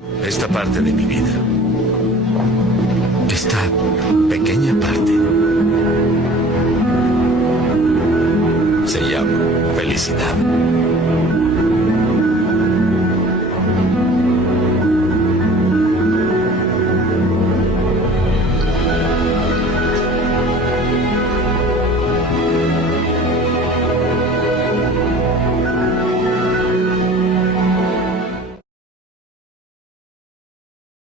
Esta parte de mi vida. Esta pequeña parte. Se llama felicidad.